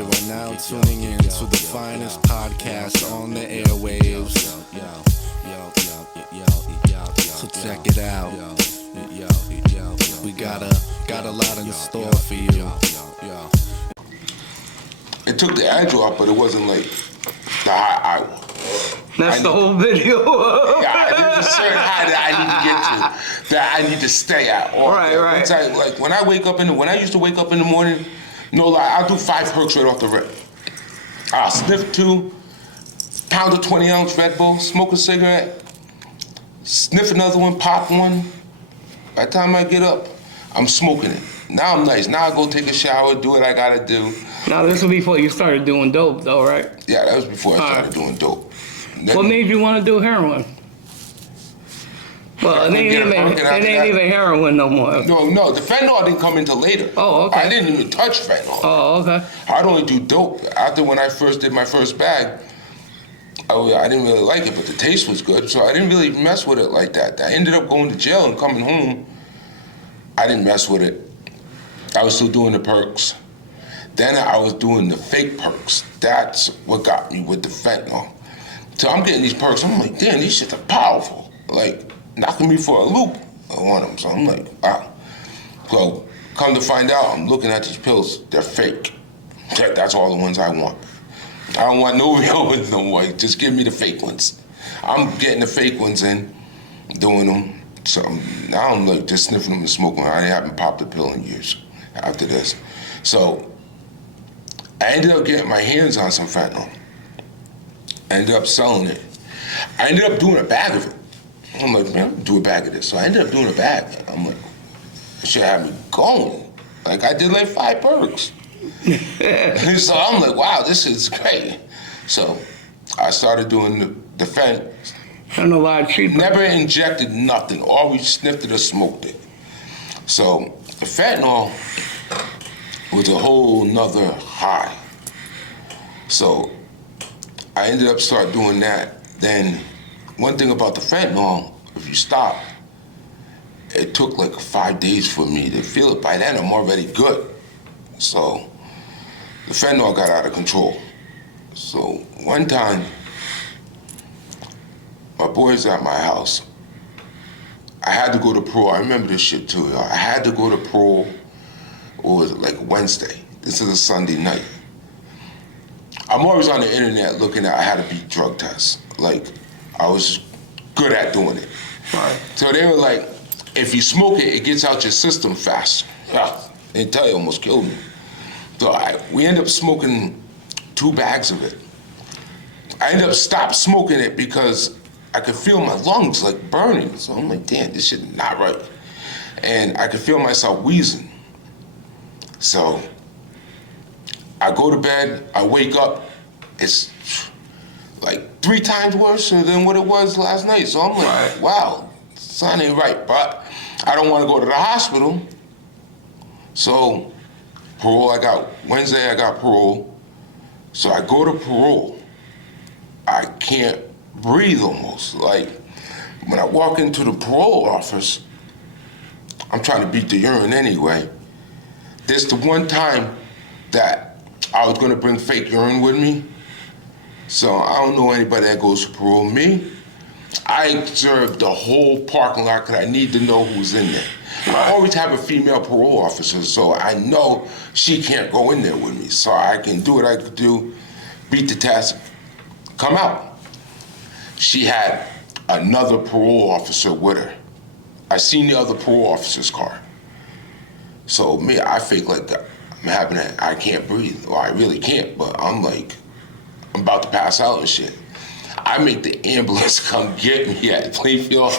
You are now tuning in to the finest podcast on the airwaves. So check it out. We got a lot in store for you. It took the edge off, but it wasn't like the high I want. That's the whole video. Yeah, there's a certain high that I need to get to, that I need to stay at. Right. Like when I used to wake up in the morning, no lie, I'll do 5 perks right off the rip. I'll sniff 2, pound a 20-ounce Red Bull, smoke a cigarette, sniff another one, pop one. By the time I get up, I'm smoking it. Now I'm nice. Now I go take a shower, do what I gotta do. Now this was before you started doing dope, though, right? Yeah, that was before I started doing dope. Then, what made you want to do heroin? Well, it ain't even heroin no more. No, the fentanyl didn't come until later. Oh, okay. I didn't even touch fentanyl. Oh, okay. I'd only do dope. After when I first did my first bag, I didn't really like it, but the taste was good, so I didn't really mess with it like that. I ended up going to jail and coming home. I didn't mess with it. I was still doing the perks. Then I was doing the fake perks. That's what got me with the fentanyl. So I'm getting these perks. I'm like, damn, these shits are powerful. Like, knocking me for a loop on them. So I'm like, wow. So come to find out, I'm looking at these pills. They're fake. That's all the ones I want. I don't want no real ones no more. Just give me the fake ones. I'm getting the fake ones in, doing them. So now I'm like just sniffing them and smoking. I haven't popped a pill in years after this. So I ended up getting my hands on some fentanyl. I ended up selling it. I ended up doing a bag of it. I'm like, man, I'm gonna do a bag of this. So I ended up doing a bag. I'm like, it should have me going. Like I did like 5 perks. So I'm like, wow, this is great. So I started doing the fent. And a lot cheaper. Never injected nothing. Always sniffed it or smoked it. So the fentanyl was a whole nother high. So I ended up start doing that. Then one thing about the fentanyl, if you stop, it took like 5 days for me to feel it. By then I'm already good. So the fentanyl got out of control. So one time, my boys at my house, I had to go to parole. I remember this shit too, y'all. I had to go to parole, or was it like Wednesday? This is a Sunday night. I'm always on the internet looking at how to beat drug tests. Like, I was good at doing it. Right. So they were like, if you smoke it, it gets out your system fast. Yeah, they tell you, almost killed me. So we ended up smoking 2 bags of it. I ended up stopped smoking it because I could feel my lungs like burning. So I'm like, damn, this shit not right. And I could feel myself wheezing. So I go to bed, I wake up, it's like 3 times worse than what it was last night. So I'm like, wow, something ain't right. But I don't want to go to the hospital. So parole, Wednesday I got parole. So I go to parole. I can't breathe almost. Like when I walk into the parole office, I'm trying to beat the urine anyway. There's the one time that I was gonna bring fake urine with me. So I don't know anybody that goes to parole. Me, I observed the whole parking lot because I need to know who's in there. I always have a female parole officer, so I know she can't go in there with me. So I can do what I could do, beat the test, come out. She had another parole officer with her. I seen the other parole officer's car. So me, I fake like that. I can't breathe. Well, I really can't, but I'm like, I'm about to pass out and shit. I make the ambulance come get me at Plainfield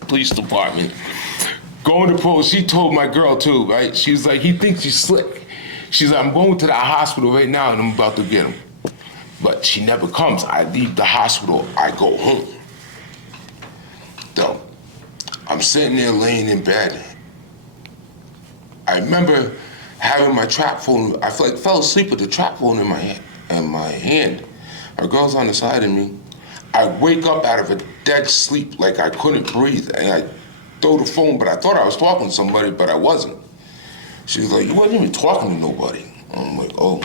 Police Department. Going to parole, she told my girl too, right? She was like, he thinks he's slick. She's like, I'm going to the hospital right now and I'm about to get him. But she never comes. I leave the hospital, I go home. So I'm sitting there laying in bed. I remember having my trap phone. I fell asleep with the trap phone in my hand. My girl's on the side of me. I wake up out of a dead sleep like I couldn't breathe, and I throw the phone, but I thought I was talking to somebody, but I wasn't. She was like, you wasn't even talking to nobody. I'm like, oh.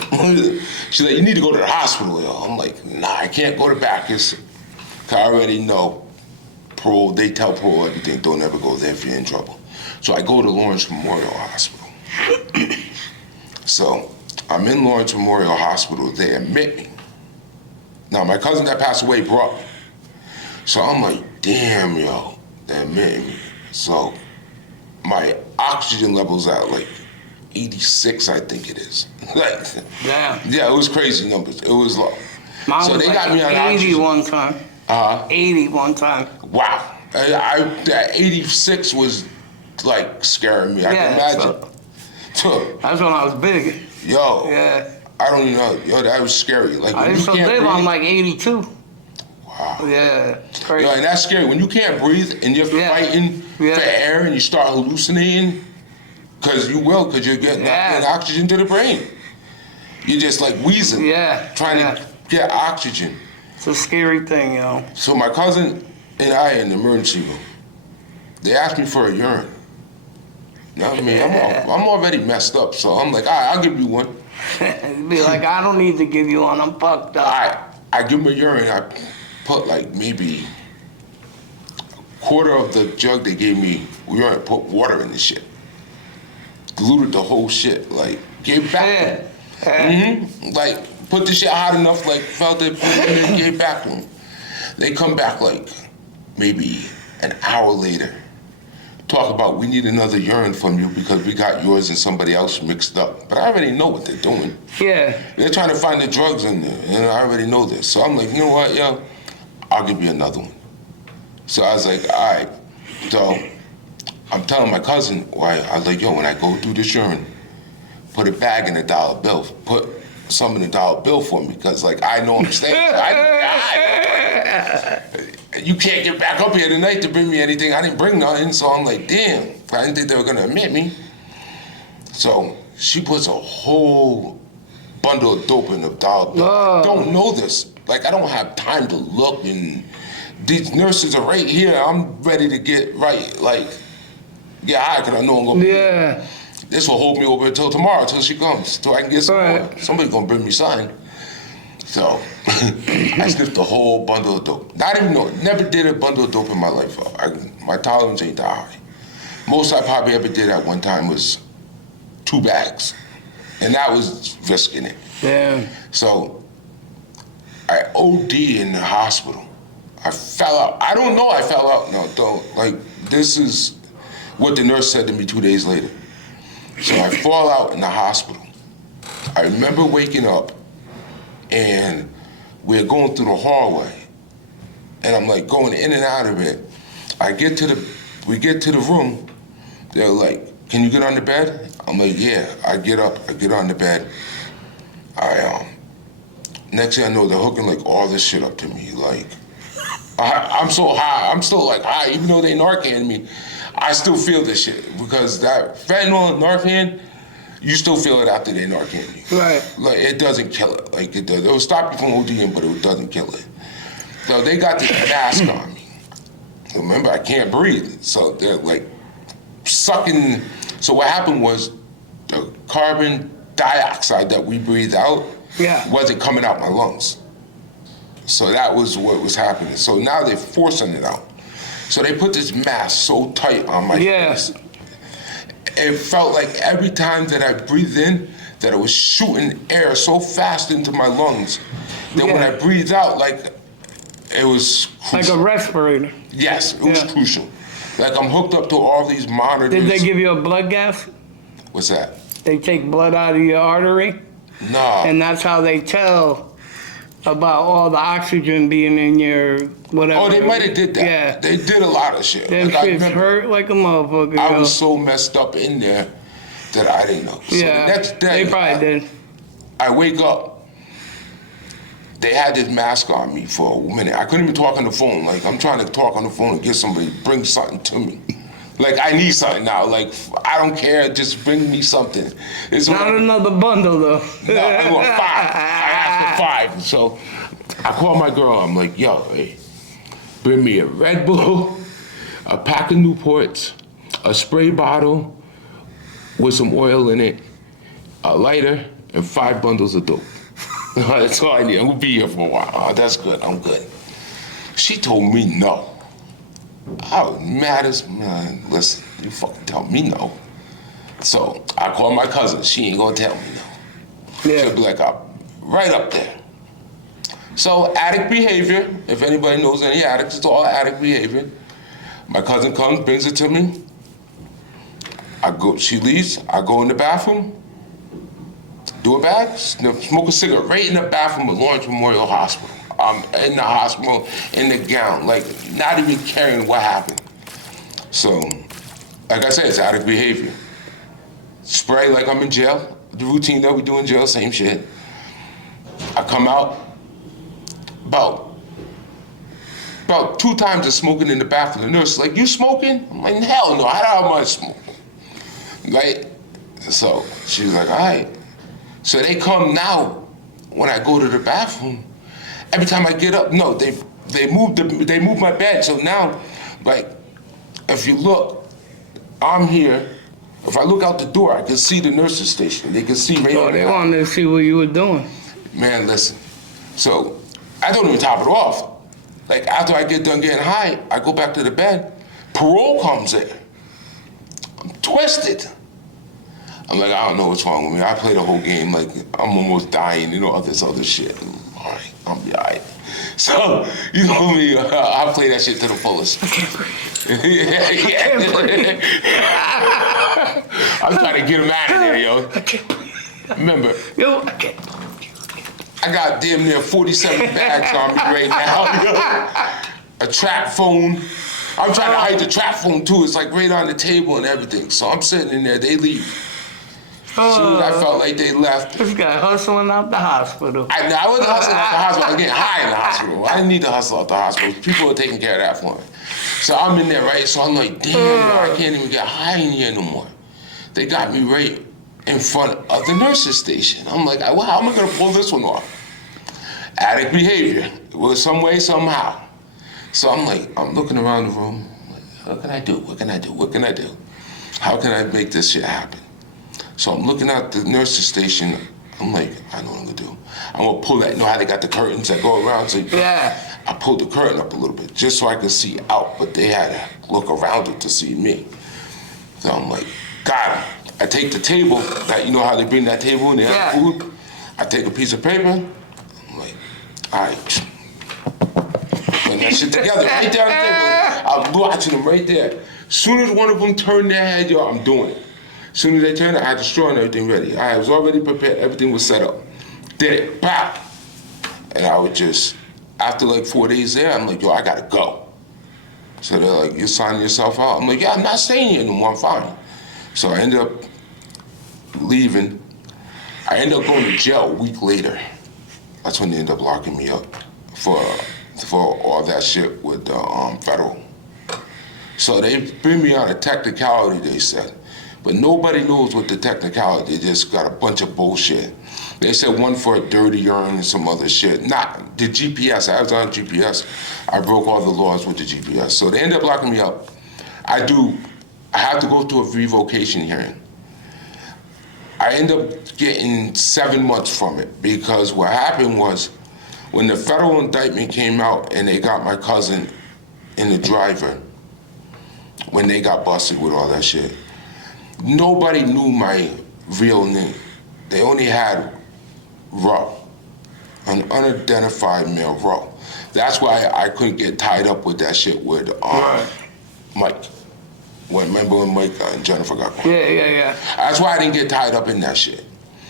She's like, you need to go to the hospital, yo. I'm like, nah, I can't go to Bacchus. 'Cause I already know parole, they tell parole everything, don't ever go there if you're in trouble. So I go to Lawrence Memorial Hospital. So I'm in Lawrence Memorial Hospital, they admit me. Now my cousin that passed away brought me. So I'm like, damn, yo, they admitted me. So my oxygen level's at like 86, I think it is. Like, Damn. yeah, it was crazy numbers. It was low. Mine So was they like got me on 80 oxygen. one time. 80 one time. Wow. That 86 was like scaring me. I can imagine. That's when I was big. Yo, Yeah. I don't even know. Yo, that was scary. Like, I when used you to can't live on breathe. like 82. Wow. Yeah, it's crazy. Yo, and that's scary. When you can't breathe and you're fighting for air and you start hallucinating, because you will, because you're getting oxygen to the brain. You're just like wheezing. Trying to get oxygen. It's a scary thing, yo. So my cousin and I in the emergency room, they asked me for a urine. You know what I mean? I'm already messed up, so I'm like, all right, I'll give you one. Be like, I don't need to give you one, I'm fucked up. All right, I give him a urine. I put like maybe a quarter of the jug they gave me urine, put water in the shit. Diluted the whole shit, like, gave it back to him. Like, put the shit hot enough, like, felt it, put it in and gave it back to him. They come back like maybe an hour later. Talk about, we need another urine from you because we got yours and somebody else mixed up. But I already know what they're doing. Yeah. They're trying to find the drugs in there, and I already know this. So I'm like, you know what, yo? I'll give you another one. So I was like, all right. So I'm telling my cousin, why? I was like, yo, when I go through this urine, put a bag in a dollar bill. Put some in a dollar bill for me, because like I know I'm staying. You can't get back up here tonight to bring me anything. I didn't bring nothing, so I'm like, damn. I didn't think they were gonna admit me. So she puts a whole bundle of dope in a dollar bill. I don't know this. Like, I don't have time to look, and these nurses are right here. I'm ready to get right, like, yeah, I because I know I'm gonna be. This will hold me over until tomorrow, until she comes, till I can get some more. Somebody's gonna bring me something. So I sniffed the whole bundle of dope. Never did a bundle of dope in my life. My tolerance ain't that high. Most I probably ever did at one time was 2 bags, and that was risking it. Damn. So I OD in the hospital. I fell out. I don't know I fell out. No, don't. Like, this is what the nurse said to me 2 days later. So I fall out in the hospital. I remember waking up, and we're going through the hallway, and I'm like going in and out of it. We get to the room. They're like, "Can you get on the bed?" I'm like, "Yeah." I get up. I get on the bed. Next thing I know, they're hooking like all this shit up to me. Like, I'm so high. I'm still like high, even though they Narcan me. I still feel this shit, because that fentanyl and Narcan, you still feel it after they Narcan you. Right. Like, it doesn't kill it. Like, it does. It will stop you from ODing, but it doesn't kill it. So they got this mask on me. Remember, I can't breathe. So they're like sucking. So what happened was the carbon dioxide that we breathed out wasn't coming out my lungs. So that was what was happening. So now they're forcing it out. So they put this mask so tight on my face. It felt like every time that I breathed in, that it was shooting air so fast into my lungs that when I breathed out, like, it was crucial. Like a respirator. Yes, it was crucial. Like, I'm hooked up to all these monitors. Did they give you a blood gas? What's that? They take blood out of your artery. No. And that's how they tell about all the oxygen being in your whatever. Oh, they might have did that. Yeah. They did a lot of shit. Them shits hurt like a motherfucker. I was so messed up in there that I didn't know. So the next day, they probably did. I wake up. They had this mask on me for a minute. I couldn't even talk on the phone. Like, I'm trying to talk on the phone and get somebody to bring something to me. Like, I need something now. Like, I don't care. Just bring me something. It's not another bundle, though. No, I want 5. I asked for 5. So I call my girl. I'm like, yo, hey, bring me a Red Bull, a pack of Newports, a spray bottle with some oil in it, a lighter, and 5 bundles of dope. That's all I need. I'm gonna be here for a while. Oh, that's good. I'm good. She told me no. I was mad as, man, listen, you fucking tell me no. So I called my cousin. She ain't gonna tell me no. Yeah. She'll be like, right up there. So addict behavior, if anybody knows any addicts, it's all addict behavior. My cousin comes, brings it to me. She leaves, I go in the bathroom, do a bag, smoke a cigarette right in the bathroom of Lawrence Memorial Hospital. I'm in the hospital, in the gown, like not even caring what happened. So, like I said, it's addict behavior. Spray like I'm in jail. The routine that we do in jail, same shit. I come out, about 2 times of smoking in the bathroom. The nurse is like, you smoking? I'm like, hell no, how am I smoking? Right? So she was like, all right. So they come now, when I go to the bathroom, every time I get up, no, they moved my bed. So now, like, if you look, I'm here. If I look out the door, I can see the nurse's station. They can see right on They the wanted to see what you were doing. Man, listen. So I don't even top it off. Like after I get done getting high, I go back to the bed. Parole comes in. I'm twisted. I'm like, I don't know what's wrong with me. I play the whole game like I'm almost dying, all this other shit. All right, I'll be all right. So, you know me, I play that shit to the fullest. I can't breathe. Yeah. I'm trying to get him out of there, yo. I can't breathe. Remember, Yo, I can't. I got damn near 47 bags on me right now. A trap phone. I'm trying to hide the trap phone too. It's like right on the table and everything. So I'm sitting in there, they leave. As soon as I felt like they left. This guy hustling out the hospital. I wasn't hustling out the hospital. I was getting high in the hospital. I didn't need to hustle out the hospital. People were taking care of that for me. So I'm in there, right? So I'm like, damn, I can't even get high in here no more. They got me right in front of the nurse's station. I'm like, well, how am I gonna pull this one off? Addict behavior. Well, some way, somehow. So I'm like, I'm looking around the room. Like, what can I do? What can I do? What can I do? How can I make this shit happen? So I'm looking at the nurse's station. I'm like, I know what I'm gonna do. I'm gonna pull that, how they got the curtains that go around? So Yeah. I pulled the curtain up a little bit just so I could see out, but they had to look around it to see me. So I'm like, got him. I take the table, that how they bring that table and they have food. I take a piece of paper. I'm like, all right. Putting that shit together right there on the table. I'm watching them right there. As soon as one of them turned their head, yo, I'm doing it. As soon as they turned it, I had the straw and everything ready. I was already prepared. Everything was set up. Did it. Bam. And I would just, after like 4 days there, I'm like, yo, I gotta go. So they're like, you're signing yourself out? I'm like, yeah, I'm not staying here no more. I'm fine. So I ended up leaving. I ended up going to jail a week later. That's when they ended up locking me up for all that shit with the federal. So they bring me on a technicality, they said. But nobody knows what the technicality. They just got a bunch of bullshit. They said one for a dirty urine and some other shit. Not the GPS. I was on GPS. I broke all the laws with the GPS. So they ended up locking me up. I have to go to a revocation hearing. I end up getting 7 months from it because what happened was when the federal indictment came out and they got my cousin and the driver, when they got busted with all that shit, nobody knew my real name. They only had Roe, an unidentified male Roe. That's why I couldn't get tied up with that shit with Mike. Remember when Mike and Jennifer got caught? Yeah. That's why I didn't get tied up in that shit.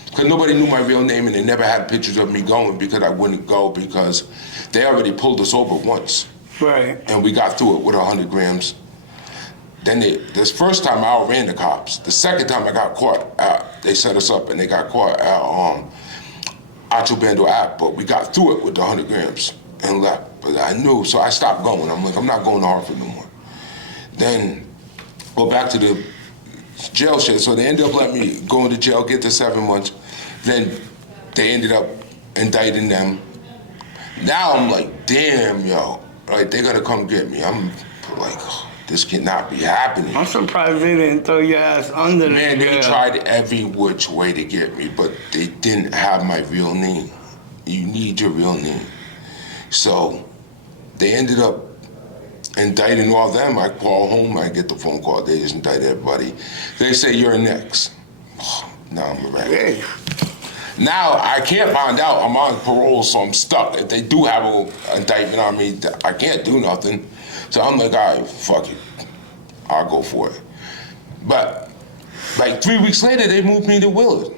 Because nobody knew my real name and they never had pictures of me going because I wouldn't go because they already pulled us over once. Right. And we got through it with 100 grams. Then this first time I outran the cops. The second time I got caught, they set us up and they got caught at Achobando app, but we got through it with the 100 grams and left. But I knew, so I stopped going. I'm like, I'm not going to Hartford no more. Then go back to the jail shit. So they ended up letting me go into jail, get to 7 months. Then they ended up indicting them. Now I'm like, damn, yo, like they gotta come get me. I'm like, oh, this cannot be happening. I'm surprised they didn't throw your ass under the Man, they jail. tried every which way to get me, but they didn't have my real name. You need your real name. So they ended up indicting all them. I call home, I get the phone call, they just indict everybody. They say, you're next. Now I'm a rabbit. Hey, Now I can't find out. I'm on parole, so I'm stuck. If they do have an indictment on me, I can't do nothing. So I'm like, all right, fuck it. I'll go for it. But like 3 weeks later, they moved me to Willard.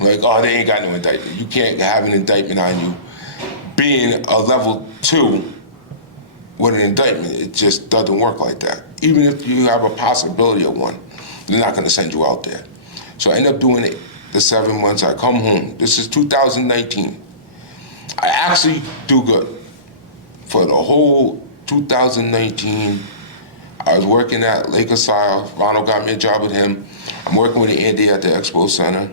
Like, oh, they ain't got no indictment. You can't have an indictment on you. Being a level 2 with an indictment, it just doesn't work like that. Even if you have a possibility of one, they're not gonna send you out there. So I end up doing it the 7 months. I come home. This is 2019. I actually do good. For the whole 2019, I was working at Lake Asile. Ronald got me a job with him. I'm working with Andy at the Expo Center.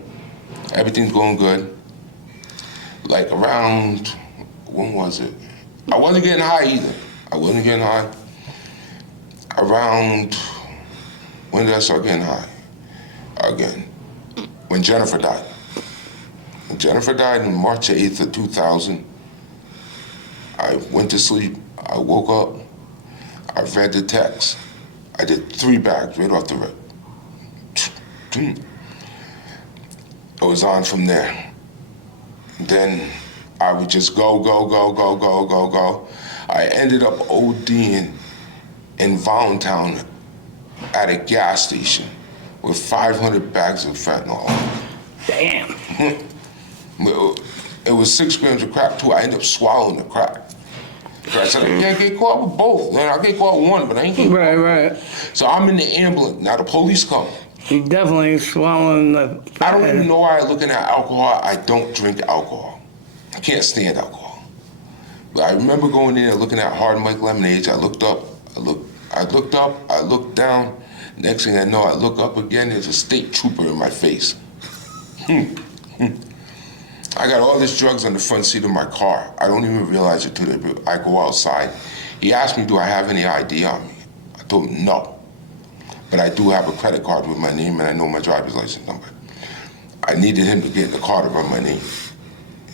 Everything's going good. Like around, when was it? I wasn't getting high either. I wasn't getting high. Around, when did I start getting high? Again, when Jennifer died. When Jennifer died on March 8th of 2000, I went to sleep, I woke up, I read the text. I did 3 bags right off the rip. It was on from there. Then I would just go. I ended up ODing in Voluntown at a gas station with 500 bags of fentanyl. damn. It was 6 grams of crack too. I ended up swallowing the crack. I said, I can't get caught with both. Man, I get caught with one, but I ain't get caught. Right. So I'm in the ambulance. Now the police come. You definitely swallowing the. I don't even know why I'm looking at alcohol. I don't drink alcohol. I can't stand alcohol. But I remember going in there looking at Hard Mike Lemonades. I looked up, I looked down. Next thing I know, I look up again, there's a state trooper in my face. I got all these drugs on the front seat of my car. I don't even realize it till I go outside. He asked me, do I have any ID on me? I told him no. But I do have a credit card with my name and I know my driver's license number. I needed him to get in the car to run my name.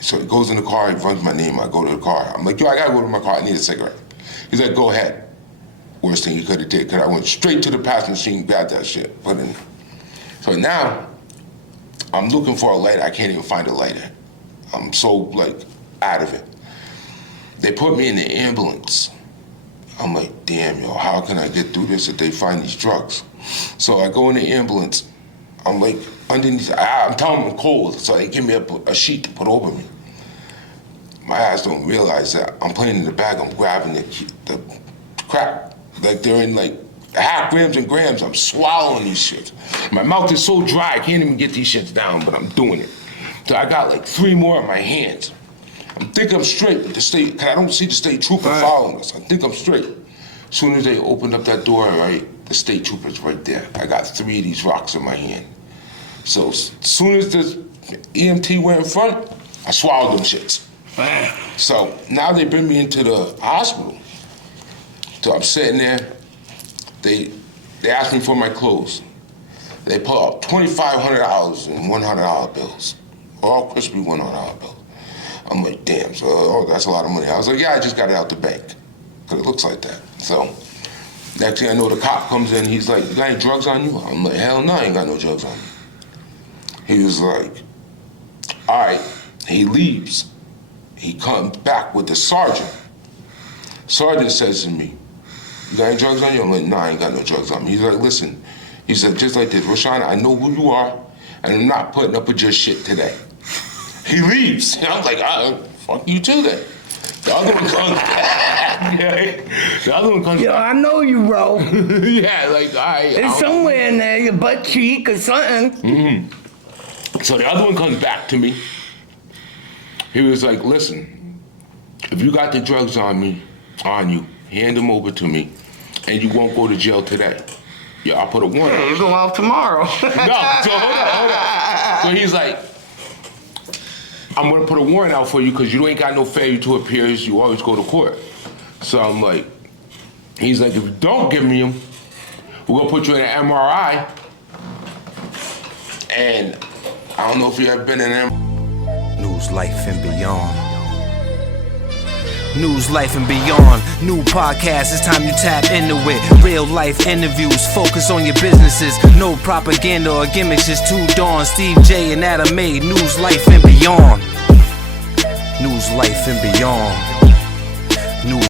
So he goes in the car, he runs my name, I go to the car. I'm like, yo, I gotta go to my car, I need a cigarette. He's like, go ahead. Worst thing he could have did, because I went straight to the passenger machine, grabbed that shit, put it in. So now, I'm looking for a lighter, I can't even find a lighter. I'm so, like, out of it. They put me in the ambulance. I'm like, damn, yo, how can I get through this if they find these drugs? So I go in the ambulance, I'm like, underneath, I'm telling them I'm cold, so they give me a sheet to put over me. My ass don't realize that I'm playing in the bag, I'm grabbing the crap. Like they're in like half grams and grams, I'm swallowing these shits. My mouth is so dry, I can't even get these shits down, but I'm doing it. So I got like 3 more in my hands. I think I'm straight with the state, cause I don't see the state trooper following us. I think I'm straight. As soon as they opened up that door, right, the state trooper's right there. I got 3 of these rocks in my hand. So as soon as the EMT went in front, I swallowed them shits. So now they bring me into the hospital. So I'm sitting there, they asked me for my clothes. They pull out $2,500 in $100 bills, all crispy $100 bills. I'm like, damn, so that's a lot of money. I was like, yeah, I just got it out the bank, because it looks like that. So next thing I know, the cop comes in, he's like, you got any drugs on you? I'm like, hell no, I ain't got no drugs on me. He was like, all right, he leaves. He comes back with the sergeant. Sergeant says to me, you got any drugs on you? I'm like, nah, I ain't got no drugs on me. He's like, listen, he said, just like this, Roshun, I know who you are, and I'm not putting up with your shit today. He leaves. And I'm like, fuck you too then. The other one comes back. The other one comes Yo, back. I know you, bro. Yeah, like, all right. It's somewhere in there, your butt cheek or something. So the other one comes back to me. He was like, listen, if you got the drugs on you, hand them over to me, and you won't go to jail today. Yeah, I'll put a warrant. Hey, you're going out tomorrow. No, so hold on. So he's like, I'm gonna put a warrant out for you because you ain't got no failure to appears, you always go to court. So I'm like, He's like, if you don't give me them, we're gonna put you in an MRI. And I don't know if you ever been in an MRI. News, life, and beyond. News, life, and beyond. New podcast, it's time you tap into it. Real life interviews, focus on your businesses. No propaganda or gimmicks, just two dawns. Steve J and Adam A. News, life, and beyond. News, life, and beyond. News.